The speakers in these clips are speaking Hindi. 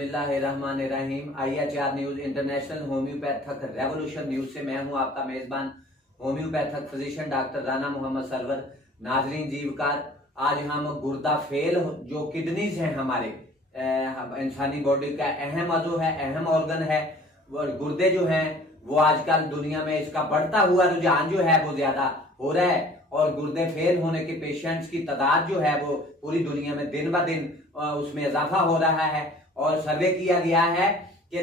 बिस्मिल्लाहिर्रहमानिर्रहीम। IHR news international homeopathic revolution news से मैं हूं आपका मेजबान homeopathic physician doctor Rana Mohammad Sarwar. नाजरीन जीवकार, आज हम गुर्दा फेल जो किडनीज हैं हमारे इंसानी बॉडी का अहम अज़ू है, अहम ऑर्गन है। गुर्दे जो हैं वो आजकल दुनिया में इसका बढ़ता हुआ रुझान जो है वो ज्यादा हो रहा है और गुर्दे फेल होने के पेशेंट्स की तादाद जो है वो पूरी दुनिया में दिन ब दिन उसमें इजाफा हो रहा है। और सर्वे किया गया है कि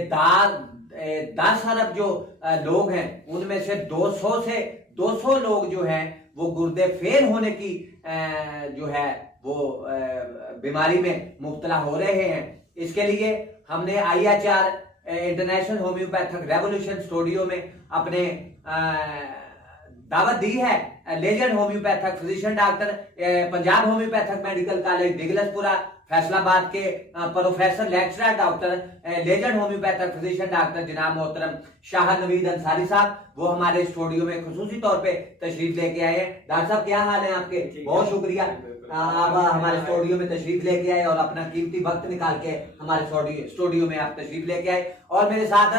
10 अरब जो लोग हैं उनमें से 200 लोग जो हैं वो गुर्दे फेल होने की जो है वो बीमारी में मुब्तला हो रहे हैं। इसके लिए हमने IHR international homeopathic revolution studio में अपने दावत दी है legend homeopathic physician doctor Punjab homeopathic medical college Diglaspura Faisalabad के professor lecturer doctor legend homeopathic physician doctor जनाब मोहतरम शाह नवीद अंसारी साहब, वो हमारे स्टूडियो में खुसूसी तौर पे तशरीफ लेके आए हैं। डॉक्टर साहब क्या हाल है आपके? बहुत शुक्रिया आप हमारे स्टूडियो में तशरीफ लेके आए और अपना कीमती वक्त निकाल के हमारे स्टूडियो में आप तशरीफ लेके आए। और मेरे साथ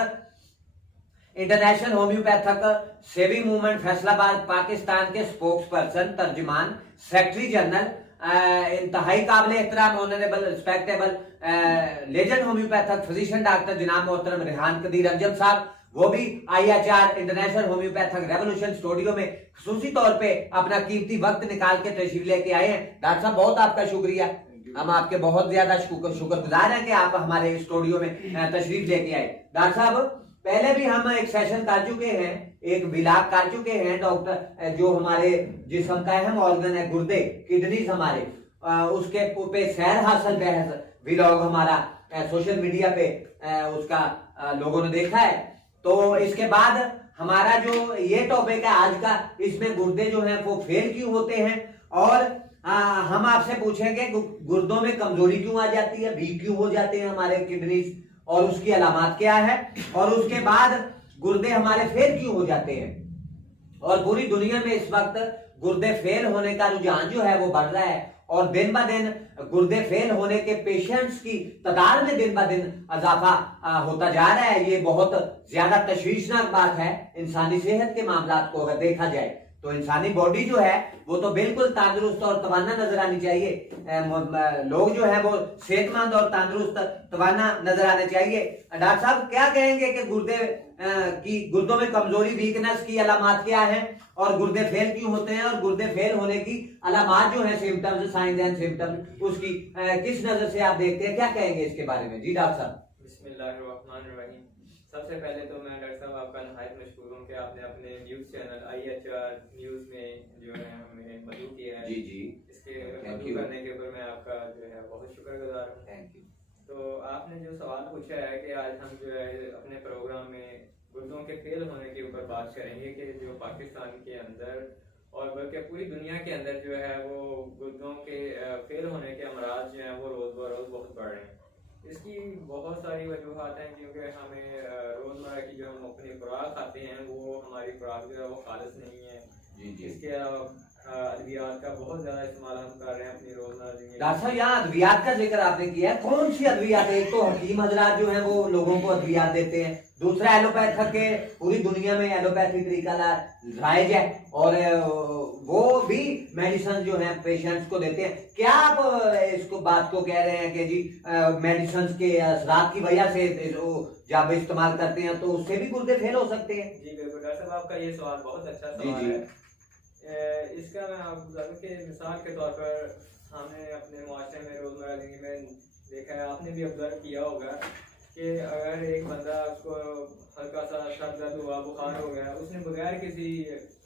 international homeopathic saving movement Faisalabad Pakistan के स्पोक्स पर्सन, तर्जुमान, सेक्रेटरी जनरल, इंतहाई काबिल एहतराम honourable respectable legend homeopathic physician doctor जनाब मोहतरम रेहान कदीर अंजम साहब, वो भी IHR international homeopathic revolution studio में खुसूसी तौर पे अपना कीमती वक्त निकाल के तशरीफ लेके आए हैं। डॉक्टर साहब बहुत आपका शुक्रिया, हम आपके बहुत ज्यादा शुक्रगुजार हैं कि आप हमारे स्टूडियो में तशरीफ लेके आए। डॉक्टर साहब पहले भी हम एक सेशन कर चुके हैं, एक विलाप कर चुके हैं डॉक्टर, जो हमारे जिस्म का अहम ऑर्गन है गुर्दे, किडनीज हमारे, उसके पे सैर हासिल बहस व्लॉग हमारा सोशल मीडिया पे उसका लोगों ने देखा है। तो इसके बाद हमारा जो ये टॉपिक है आज का, इसमें गुर्दे जो हैं वो फेल क्यों होते हैं और हम आपसे पूछेंगे गुर्दों में कमजोरी क्यों आ जाती है, वीक क्यों हो जाते हैं हमारे किडनीज और उसकी अलामत क्या है, और उसके बाद गुर्दे हमारे फेल क्यों हो जाते हैं। और पूरी दुनिया में इस वक्त गुर्दे फेल होने का रुझान जो है वो बढ़ रहा है और दिन ब दिन गुर्दे फेल होने के पेशेंट्स की तादाद में दिन ब दिन इजाफा होता जा रहा है। ये बहुत ज्यादा तशवीशनाक बात है इंसानी सेहत के मामला को अगर देखा जाए तो। इंसानी बॉडी जो है वो तो बिल्कुल तंदुरुस्त और तवाना नजर आनी चाहिए, लोग जो है वो सेहतमंद और तंदुरुस्त तवाना नजर आने चाहिए। डॉक्टर साहब क्या कहेंगे कि गुर्दों में कमजोरी, वीकनेस की अलामत क्या है और गुर्दे फेल क्यों होते हैं और गुर्दे फेल होने की अलामत जो है, सिम्टम्स, साइंस एंड सिम्टम्स, उसकी किस नजर से आप देखते हैं, क्या कहेंगे इसके बारे में? जी डॉक्टर साहब। बिस्मिल्लाहिर्रहमानिर्रहीम। सबसे पहले तो मैं डॉक्टर साहब आपका नहायत मशकूर हूँ कि आपने अपने न्यूज चैनल IHR न्यूज में जो है हमें मदऊ किया है। जी जी, इसके मदऊ करने के ऊपर मैं आपका जो है बहुत शुक्रगुजार हूँ। Thank you. तो आपने जो सवाल पूछा है कि आज हम जो है अपने प्रोग्राम में गुर्दों के फेल होने के ऊपर बात करेंगे कि जो पाकिस्तान के अंदर और बल्कि पूरी दुनिया के अंदर जो है वो गुर्दों के फेल होने के अमराज जो हैं वो रोज ब रोज बहुत बढ़ रहे हैं। इसकी बहुत सारी वजूहत हैं, क्योंकि हमें रोजमर्रा की जो हम अपनी खुराक खाते हैं वो हमारी खुराक जो है वो खालिस नहीं है। जी जी। इसके अलावा अद्वियात का बहुत ज्यादा इस्तेमाल हम कर रहे हैं अपनी रोजमर्रा जिंदगी। डॉक्टर साहब यहाँ अद्वियात का जिक्र आपने किया है, कौन सी अद्वियात? एक तो हकीम हजरात जो है वो लोगों को अद्वियात देते हैं, दूसरा एलोपैथिक के पूरी दुनिया में एलोपैथिक तरीका राइज है और वो भी मेडिसिन जो है पेशेंट्स को देते हैं। क्या आप इसको बात को कह रहे हैं कि जी मेडिसिन के असरात की वजह से जब इस्तेमाल करते हैं तो उससे भी गुर्दे फेल हो सकते हैं? जी बिल्कुल डॉक्टर साहब, आपका ये सवाल बहुत अच्छा सवाल है। इसका मैं आपको बता दूं कि मिसाल के तौर पर हमने अपने मुआशरे में रोजमर्रा जिंदगी में देखा है, आपने भी ऑब्जर्व किया होगा कि अगर एक बंदा उसको हल्का सा सर दर्द हुआ, बुखार हो गया, उसने बगैर किसी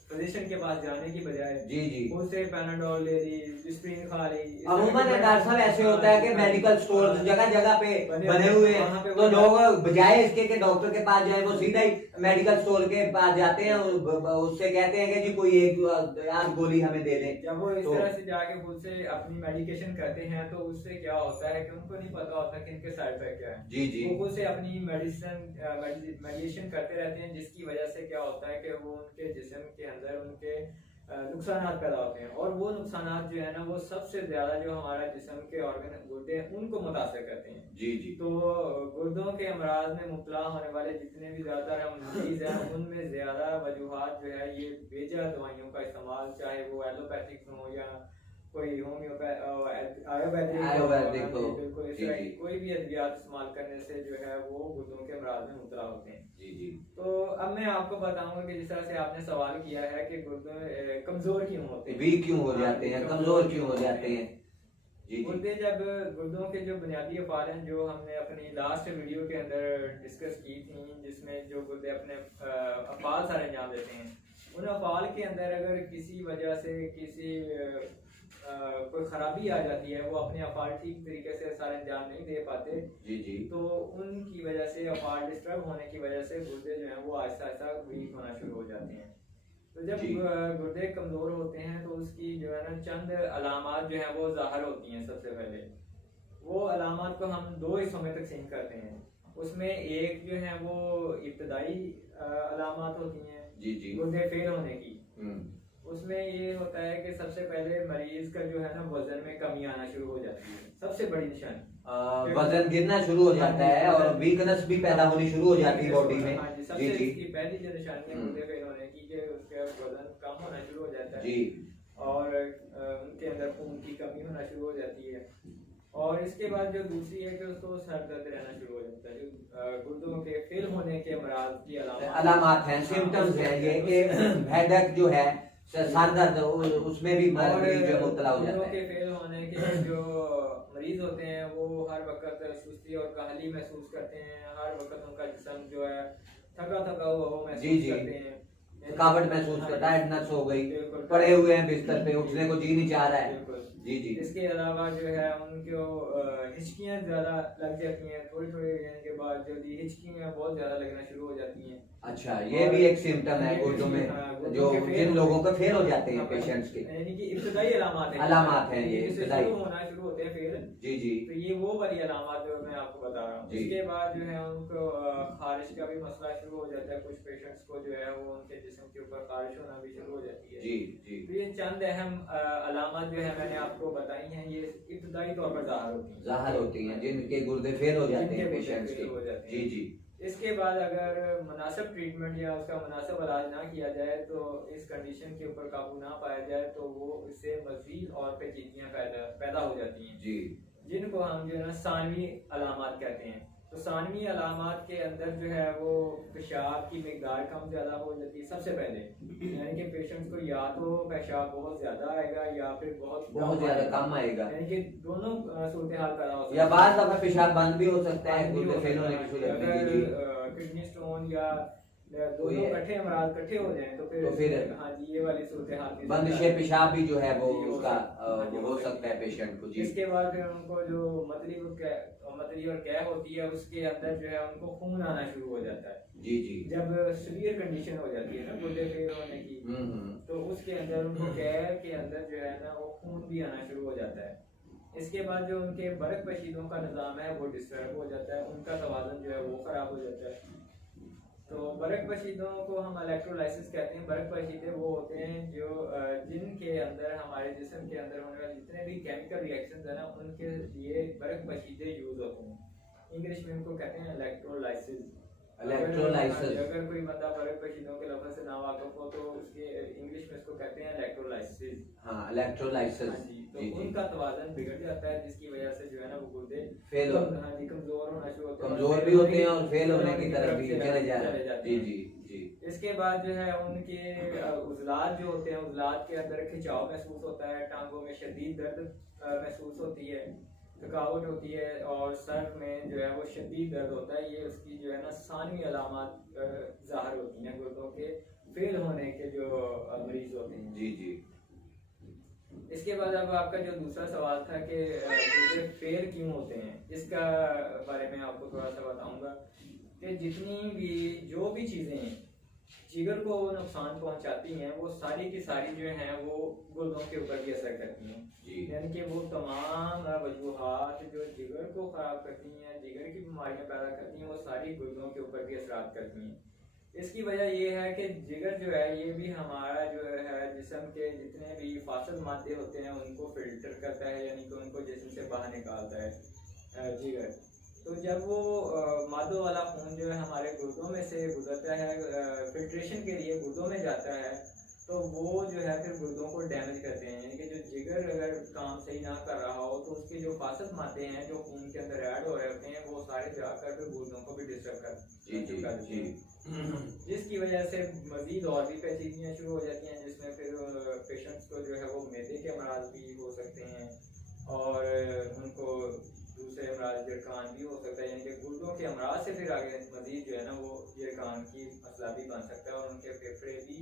फिजिशियन के पास जाने की बजाय जी जी उससे पैनाडोल ले ली, एस्प्रिन खा ली। अमूमन डॉक्टर साहब ऐसे होता है कि मेडिकल स्टोर जगह जगह पे बने हुए हैं तो लोग बजाय इसके के डॉक्टर के पास जाए वो सीधा ही मेडिकल स्टोर के पास जाते हैं और उससे कहते हैं कि जी कोई एक गोली हमें दे दें। जब वो इस तरह से जाके खुद से अपनी मेडिकेशन करते हैं तो उससे क्या होता है कि उनको नहीं पता होता कि इनके साइड इफेक्ट क्या है। जी जी। वो खुद से अपनी मेडिकेशन करते रहते हैं, जिसकी वजह से क्या होता है कि वो उनके जिस्म के अंदर उनके नुकसान पैदा होते हैं, और वो नुकसान जो है ना वो सबसे ज्यादा जो हमारा जिस्म के ऑर्गन गुर्दे हैं उनको मुतासर करते हैं। जी जी। तो गुर्दों के अमराज में मुब्तला होने वाले जितने भी ज्यादा मरीज हैं उनमें ज्यादा वजूहात जो है ये बेजा दवाइयों का इस्तेमाल, चाहे वो एलोपैथिक हो या कोई आयुर्वेदिक हो, बिल्कुल इस तरह की कोई भी अद्वियात इस्तेमाल करने से जो है वो गुर्दों के अमराज में मुब्तला होते हैं। जी जी। तो अब मैं आपको बताऊंगा कि जिस तरह से आपने सवाल किया है कि गुर्दे कमजोर क्यों होते हैं, वीक क्यों हो जाते हैं, कमजोर क्यों हो जाते हैं। जी गुर्दे जब गुर्दों के जो बुनियादी अफाल हैं जो हमने अपनी लास्ट वीडियो के अंदर डिस्कस की थी, जिसमें जो गुर्दे अपने अफाल सारे अंजाम देते हैं, उन अफाल के अंदर अगर किसी वजह से किसी कोई खराबी आ जाती है, वो अपने अफाल ठीक तरीके से सारे अंजाम नहीं दे पाते, जी जी, तो उनकी वजह से अफाल डिस्टर्ब होने की वजह से गुर्दे जो हैं वो आहिस्ता आहिस्ता वीक होना शुरू हो जाते हैं। तो जब गुर्दे कमजोर होते हैं तो उसकी जो है ना चंद अलामात जो है वो जाहिर होती हैं। सबसे पहले वो अलामात को हम दो हिस्सों में तकसीम करते हैं। उसमें एक जो है वो इब्तदाई अलामात होती हैं जी जी, गुर्दे फेल होने की। उसमें ये होता है कि सबसे पहले मरीज का जो है ना वजन में कमी आना शुरू हो जाती है, सबसे बड़ी निशानी वजन गिरना शुरू हो जाता है और वीकनेस भी पैदा होनी शुरू हो जाती है बॉडी में। हाँ जी, सबसे इसकी पहली जो निशानी है गुर्दे फेल होने की कि उसका वजन कम होना शुरू हो जाता है जी, और उनके अंदर खून की कमी होना शुरू हो जाती है। और इसके बाद जो दूसरी है कि उसको सर दर्द रहना शुरू हो जाता है, जो गुर्दों के फेल होने के अमराज की अलामात हैं, सिम्टम्स हैं ये कि हेडेक जो है, सर दर्द, उसमें भी मरीज मुब्तला हो जाता है। के फेल होने के जो मरीज होते हैं वो हर वक्त सुस्ती और काहली महसूस करते हैं, हर वक्त उनका जिस्म जो है थका थका हुआ महसूस करते हैं, थकावट महसूस करता है, टायर्डनेस हो गई, पड़े हुए हैं बिस्तर पे, उठने को जी नहीं चाह रहा है। जी जी। इसके अलावा जो है उनको हिचकियां ज्यादा लग जाती हैं, थोड़ी थोड़ी देर के बाद जल्दी हिचकियां बहुत ज्यादा लगना शुरू हो जाती हैं। अच्छा, ये भी एक सिम्टम है गुर्दों में जो जिन लोगों को फेल हो जाते हैं पेशेंट्स के, यानी कि इब्तिदाई अलामात हैं ये इब्तिदाई होना शुरू होते हैं फेल। जी जी। तो ये वो वाली अलामात जो मैं आपको बता रहा हूँ। इसके बाद जो है उनको खारिश का भी मसला शुरू हो जाता है, कुछ पेशेंट्स को जो है वो उनके जिस्म के ऊपर खारिश होना भी शुरू हो जाती है। जी जी। तो ये चंद अहम अलामत जो है मैंने आपको बताई हैं, ये इब्तिदाई तौर पर जाहिर होती हैं जिनके गुर्दे फेल हो जाते हैं पेशेंट्स के। जी जी। इसके बाद अगर मुनासिब ट्रीटमेंट या उसका मुनासिब इलाज ना किया जाए तो इस कंडीशन के ऊपर काबू ना पाया जाए तो वो इससे मजीद और पेचीदगियां पैदा हो जाती हैं जी, जिनको हम जो है ना सानवी अलामात कहते हैं। तो सानवी अलामात के अंदर जो है वो पेशाब की मिकदार कम ज्यादा हो जाती है सबसे पहले, यानी कि पेशेंट्स को या तो पेशाब बहुत ज्यादा आएगा या फिर बहुत ज्यादा कम आएगा, यानी कि दोनों सूरत हाल पैदा हो सकती है। या बाद दफा पेशाब बंद भी हो सकता है गुर्दे फेल होने की सूरत में। किडनी स्टोन या दोनों इकट्ठे अमराज इकट्ठे हो जाएं तो फिर हाँ जी ये वाली सूरत हाल बंदिशे पेशाब भी जो है वो उसका हो सकता है पेशेंट को जी। इसके बाद फिर उनको जो मतली और कैप होती है उसके अंदर जो है उनको खून आना शुरू हो जाता है जी जी। जब सीवियर कंडीशन हो जाती है ना गुर्दे फेल होने की, तो उसके अंदर उनको कैप के अंदर जो है ना वो खून भी आना शुरू हो जाता है। इसके बाद जो उनके बरक पशीदों का निज़ाम है वो डिस्टर्ब हो जाता है, उनका तवाज़ुन जो है वो खराब हो जाता है। तो बरक पशीदों को हम इलेक्ट्रोलाइसिस कहते हैं। बरक पशीदे वो होते हैं जो जिनके अंदर हमारे जिस्म के अंदर होने वाले जितने भी केमिकल रिएक्शंस है ना उनके लिए बरक पशीदे यूज होते हैं। इंग्लिश में उनको कहते हैं इलेक्ट्रोलाइसिस। अगर कोई बंदा बरक पशीदों के लफ्ज़ से ना वाकिफ हो तो उसके इंग्लिश में इसको कहते हैं इलेक्ट्रोलाइसिस। हाँ, इलेक्ट्रोलाइसिस। हाँ जी, तो उनका तवाज़ुन बिगड़ जाता है जिसकी वजह से जो है ना वो गुर्दे फेल हाँ जी कमजोर होना शुरू होते हैं, कमजोर भी होते हैं और फेल होने की तरफ भी चले जाते हैं। जी जी जी। इसके बाद जो है उनके उज़लात जो होते हैं, उज़लात के अंदर खिंचाव महसूस होता है, टांगों में शदीद दर्द महसूस होती है, थकावट होती है और सर में जो है वो शदीद दर्द होता है। ये उसकी जो है ना सानवी अलामत ज़ाहिर होती हैं गुर्दों के फेल होने के जो मरीज होते हैं जी जी। इसके बाद अब आपका जो दूसरा सवाल था कि गुर्दे फेल क्यों होते हैं, इसका बारे में आपको थोड़ा सा बताऊंगा कि जितनी भी जो भी चीज़ें जिगर को नुकसान पहुंचाती हैं वो सारी की सारी जो हैं वो गुर्दों के ऊपर भी असर करती हैं, यानी कि वो तमाम वजूहात जो जिगर को ख़राब करती हैं, जिगर की बीमारियां पैदा करती हैं, वो सारी गुर्दों के ऊपर भी असरात करती हैं। इसकी वजह ये है कि जिगर जो है ये भी हमारा जो है जिस्म के जितने भी फासद मादे होते हैं उनको फिल्टर करता है, यानी कि उनको जिस्म से बाहर निकालता है जिगर। तो जब वो मादों वाला खून जो है हमारे गुर्दों में से गुजरता है फिल्ट्रेशन के लिए गुर्दों में जाता है, तो वो जो है फिर गुर्दों को डैमेज करते हैं। यानी कि जो जिगर अगर काम सही ना कर रहा हो तो उसके जो फासद मादे हैं जो खून के अंदर ऐड हो रहे होते हैं वो सारे जाकर फिर गुर्दों को भी डिस्टर्ब कर देते हैं, जिसकी वजह से मजीद और भी पेचीदगियाँ शुरू हो जाती हैं, जिसमें फिर पेशेंट्स को जो है वो मैदे के अमराज भी हो सकते हैं और उनको दूसरे अमराज जरकान भी हो सकता है। यानी कि गुर्दों के अमराज से फिर आगे मजीद जो है ना वो जरकान की मसला भी बन सकता है और उनके फेफड़े भी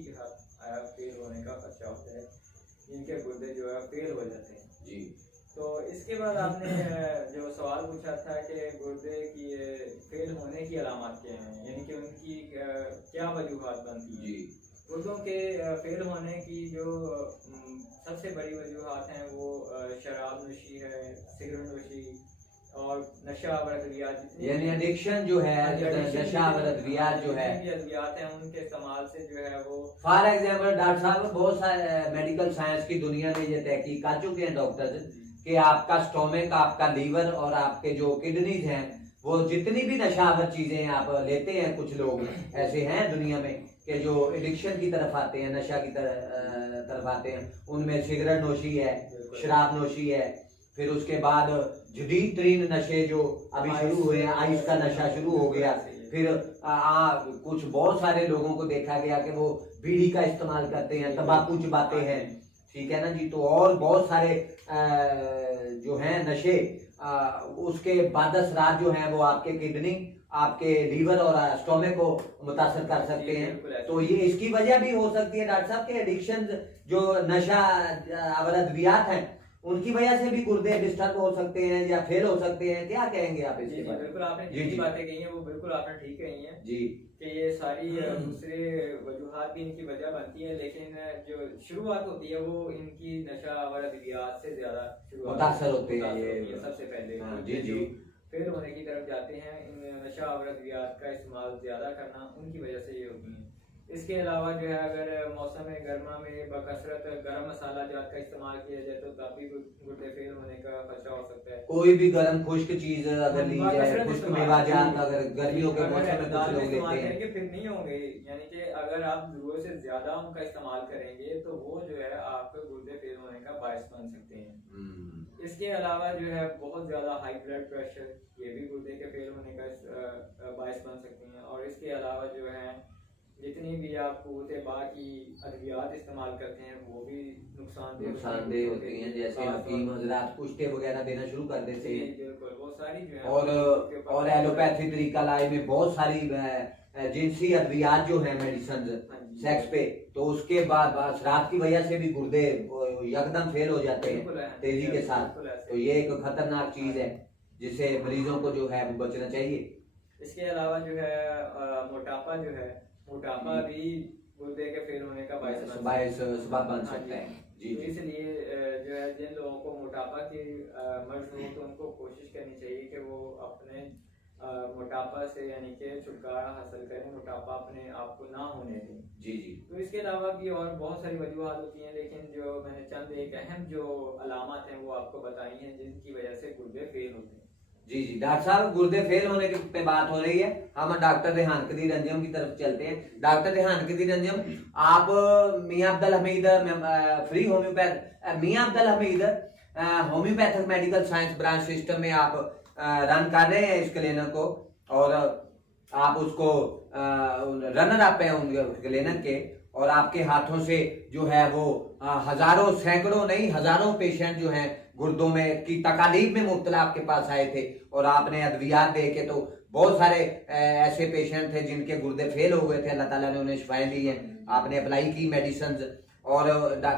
फेल होने का खर्चा होता है, जिनके गुर्दे जो है फेल हो जाते हैं जी। तो इसके बाद आपने जो सवाल पूछा था कि गुर्दे की फेल होने की अलामत क्या हैं, यानी कि उनकी क्या वजूहात बनती हैं। जी। गुर्दों के फेल होने की जो सबसे बड़ी वजूहात हैं वो शराब नोशी है, सिगरेट नोशी और नशा आवर अद्वियात, यानी एडिक्शन जो है, नशा आवर अद्वियात जो है, अद्वियात हैं उनके इस्तेमाल से जो है वो। फॉर एग्जाम्पल डॉक्टर साहब बहुत सारे मेडिकल साइंस की दुनिया में ये तहकीक कर चुके हैं डॉक्टर कि आपका स्टोमक, आपका लीवर और आपके जो किडनीज हैं वो जितनी भी नशावर चीजें आप लेते हैं, कुछ लोग ऐसे हैं दुनिया में कि जो एडिक्शन की तरफ आते हैं, नशा की तरफ आते हैं, उनमें सिगरेट नोशी है, शराब नोशी है, फिर उसके बाद जदीद तरीन नशे जो अभी शुरू हुए हैं, आइस का नशा शुरू हो गया, फिर कुछ बहुत सारे लोगों को देखा गया कि वो बीड़ी का इस्तेमाल करते हैं, तंबाकू चबाते हैं, ठीक है ना जी। तो और बहुत सारे जो हैं नशे, उसके बाद असरात जो हैं वो आपके किडनी, आपके लीवर और स्टोमक को मुतासर कर सकते हैं। तो ये इसकी वजह भी हो सकती है डॉक्टर साहब के एडिक्शन जो नशा आवर अद्वियात हैं उनकी वजह से भी गुर्दे डिस्टर्ब हो सकते हैं या फेल हो सकते हैं। क्या कहेंगे आप इसके बारे में? बिल्कुल आपने जितनी बातें कही हैं वो बिल्कुल आपने ठीक कही हैं जी, कि ये सारी दूसरे वजूहात भी इनकी वजह बनती है, लेकिन जो शुरुआत होती है वो इनकी नशा आवर अद्वियात से ज्यादा मुतासर होते हैं ये सबसे पहले। जी जी। फेल होने की तरफ जाते हैं, इन नशा आवर अद्वियात का इस्तेमाल ज्यादा करना उनकी वजह से ये होती है। इसके अलावा जो है अगर मौसम गर्मा में बकसरत गर्म मसाला जात का इस्तेमाल किया जाए तो तब भी गुर्दे फेल होने का खतरा हो सकता है। कोई भी गर्म खुश्क चीज अगर ली जाए, खुश्क मेवा जात अगर गर्मियों के मौसम में कुछ लोग लेते हैं फिर नहीं होंगे, यानी कि अगर आप जरूरत से ज्यादा उनका इस्तेमाल करेंगे तो वो जो है आपके गुर्दे फेल होने का बायस बन सकते हैं। इसके अलावा जो है बहुत ज्यादा हाई ब्लड प्रेशर, ये भी गुर्दे के फेल होने का बायस बन सकते हैं। और इसके अलावा जो है जितनी भी आप कुव्वते बाकी अद्वियात इस्तेमाल करते हैं वो भी नुकसानदेह होती हैं, जैसे हकीम हजरात कुश्ते वगैरह देना शुरू कर देते हैं। बिल्कुल, वो सारी जो है और एलोपैथी तरीका लाई में बहुत सारी जिनसी अद्वियात जो है मेडिसिन सेक्स पे, तो उसके बाद असरात की वजह से भी गुर्दे यकदम फेल हो जाते हैं तेजी के साथ। तो ये एक खतरनाक चीज है जिससे मरीजों को जो है बचना चाहिए। इसके अलावा जो है मोटापा जो है, मोटापा भी गुर्दे के फेल होने का सबब बन सकता है जी। तो इसलिए जो है जिन लोगों को मोटापा की मर्ज हो तो उनको कोशिश करनी चाहिए कि वो अपने मोटापा से यानी कि छुटकारा हासिल करें, मोटापा अपने आप को ना होने दें जी जी। तो इसके अलावा भी और बहुत सारी वजूहात होती हैं, लेकिन जो मैंने चंद एक अहम जो अलामत हैं वो आपको बताई हैं जिनकी वजह से गुर्दे फेल होते हैं। जी जी। डॉक्टर साहब गुर्दे फेल होने पे बात हो रही है, हम डॉक्टर रेहान कदीर अंजम की तरफ चलते हैं। डॉक्टर रेहान कदीर अंजम, आप Mian Abdul Hamid free homeopath, Mian Abdul Hamid homeopathic medical science branch system में आप रन कर रहे हैं इस क्लिनिक को, और आप उसको रनर अप है उन क्लिनिक के, और आपके हाथों से जो है वो हजारों सैकड़ों नहीं हजारों पेशेंट जो हैं गुर्दों में की तकालीफ में मुब्तला आपके पास आए थे, और आपने अद्वियात दे के तो बहुत सारे ऐसे पेशेंट थे जिनके गुर्दे फेल हो गए थे, अल्लाह ताला ने उन्हें शिफाएं दी हैं, आपने अप्लाई की मेडिसिन। और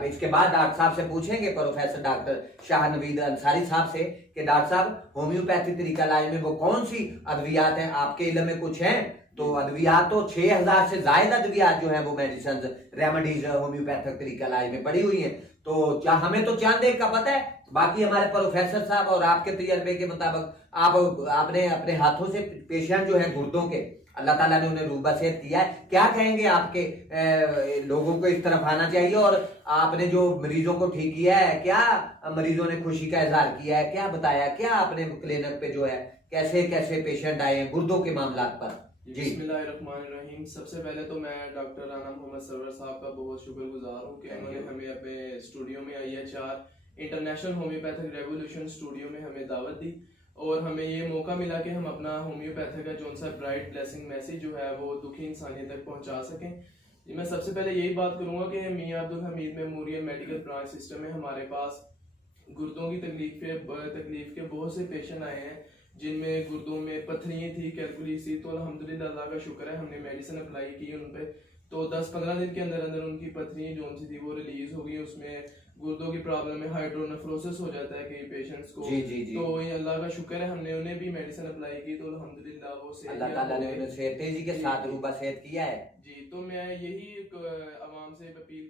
इसके बाद डॉक्टर साहब से पूछेंगे, प्रोफेसर डॉक्टर शाह नवीद अंसारी साहब से, कि डॉक्टर साहब होम्योपैथी तरीका इलाज में वो कौन सी अद्वियात हैं, आपके इल्म में कुछ हैं तो अद्वियात तो 6000 से ज्यादा अद्वियात जो है वो मेडिसिन रेमेडीज होम्योपैथिक तरीका इलाज में पड़ी हुई है। तो हमें तो चांद एक का पता है, बाकी हमारे प्रोफेसर साहब और आपके तजर्बे के मुताबिक आपने अपने हाथों से पेशेंट जो है गुर्दों के अल्लाह ताला ने उन्हें रूबसेहत किया है, क्या कहेंगे आपके लोगों को इस तरफ आना चाहिए? और आपने जो मरीजों को ठीक किया है, क्या मरीजों ने खुशी का इजहार किया है, क्या बताया, क्या आपने क्लिनिक पे जो है कैसे कैसे पेशेंट आए हैं गुर्दों के मामला पर? जी बिस्मिल्लाहिर्रहमानिर्रहीम। सबसे पहले तो मैं डॉक्टर राना मोहम्मद सरवर साहब का बहुत शुक्रगुजार हूँ कि उन्होंने हमें अपने स्टूडियो में IHR international homeopathic revolution studio में हमें दावत दी और हमें ये मौका मिला कि हम अपना होम्योपैथिक का जो सा ब्राइट ब्लेसिंग मैसेज जो है वो दुखी इंसानियत तक पहुंचा सकें। जी, मैं सबसे पहले यही बात करूँगा कि Mian Abdul Hamid memorial medical branch system में हमारे पास गुर्दों की तकलीफ के बहुत से पेशेंट आए हैं जिनमें गुर्दों में पथरियाँ थी, कैलकुलीस थी। तो अल्हम्दुलिल्लाह अल्लाह का शुक्र है, हमने मेडिसिन अप्लाई की उन पे, तो 10-15 दिन के अंदर अंदर उनकी पथरियाँ जो सी थी वो रिलीज हो गई। उसमें गुर्दों की प्रॉब्लम में हाइड्रोनेफ्रोसिस हो जाता है कई पेशेंट्स को। जी। तो ये अल्लाह का शुक्र है, हमने उन्हें भी मेडिसिन अप्लाई की तो अल्हम्दुलिल्लाह वो अल्लाह ताला ने उन्हें तेजी के साथ रूबसेहत किया है। जी, तो मैं यही आवाम से अपील